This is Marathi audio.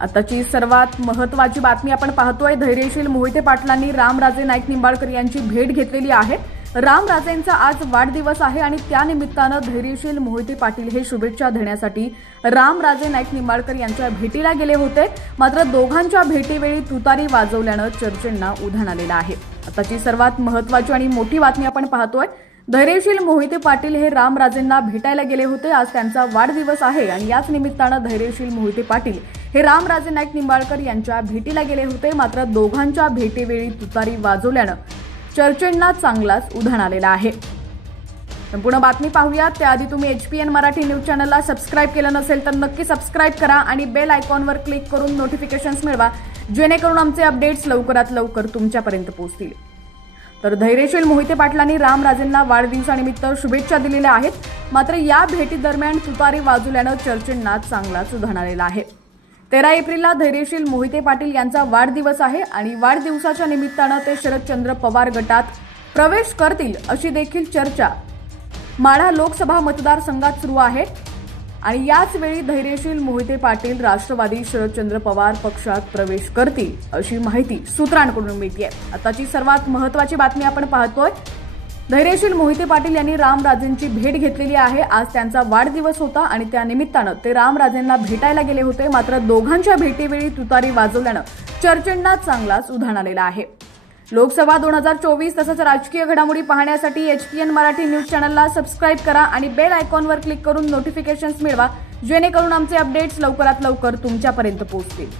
आताची सर्वात महत्त्वाची बातमी आपण पाहतोय। धैर्यशील मोहिते पाटलांनी रामराजे नाईक निंबाळकर यांची भेट घेतलेली आहे। रामराजेंचा आज वाढदिवस आहे आणि त्या निमित्तानं धैर्यशील मोहिते पाटील हे शुभेच्छा देण्यासाठी रामराजे नाईक निंबाळकर यांच्या भेटीला गेले होते। मात्र दोघांच्या भेटीवेळी तुतारी वाजवल्यानं चर्चेंना उधाण आलेलं आहे। आताची सर्वात महत्त्वाची आणि मोठी बातमी आपण पाहतोय। धैर्यशील मोहिते पाटील हे रामराजेंना भेटायला गेले होते। आज त्यांचा वाढदिवस आहे आणि याच निमित्तानं धैर्यशील मोहिते पाटील हे रामराजे नाईक निंबाळकर यांच्या भेटीला गेले होते। मात्र दोघांच्या भेटीवेळी तुतारी वाजवल्यानं चर्चेंना चांगलाच उधाण आलेलं आहे। संपूर्ण बातमी पाहूयात त्याआधी तुम्ही HPN मराठी न्यूज चॅनलला सबस्क्राइब केलं नसेल तर नक्की सबस्क्राइब करा आणि बेल आयकॉनवर क्लिक करून नोटिफिकेशन्स मिळवा, जेणेकरून आमचे अपडेट्स लवकरात लवकर तुमच्यापर्यंत पोहोचतील। तर धैर्यशील मोहिते पाटलांनी रामराजेंना वाढदिवसानिमित्त शुभेच्छा दिलेल्या आहेत। मात्र या भेटी दरम्यान तुतारी वाजवल्यानं चर्चेंना चांगलाच उधाण आलेलं आहे। 13 एप्रिलला धैर्यशील मोहिते पाटील यांचा वाढदिवस आहे आणि वाढदिवसाच्या निमित्तानं ते शरदचंद्र पवार गटात प्रवेश करतील अशी देखील चर्चा माढा लोकसभा मतदारसंघात सुरू आहे आणि याच वेळी धैर्यशील मोहिते पाटील राष्ट्रवादी शरदचंद्र पवार पक्षात प्रवेश करतील अशी माहिती सूत्रांकडून मिळते। आताची सर्वात महत्त्वाची बातमी आपण पाहतोय। धैर्यशील मोहिते पाटील यांनी रामराजेंची भेट घेतलेली आहे। आज त्यांचा वाढदिवस होता आणि त्या निमित्तानं ते रामराजेंना भेटायला गेले होते। मात्र दोघांच्या भेटीवेळी तुतारी वाजवल्यानं चर्चेंना चांगलाच उधाण आलेलं आहे। लोकसभा 2024 तसंच राजकीय घडामोडी पाहण्यासाठी HPN मराठी न्यूज चॅनलला सबस्क्राइब करा आणि बेल आयकॉनवर क्लिक करून नोटिफिकेशन्स मिळवा, जेणेकरून आमचे अपडेट्स लवकरात लवकर तुमच्यापर्यंत पोहोचतील।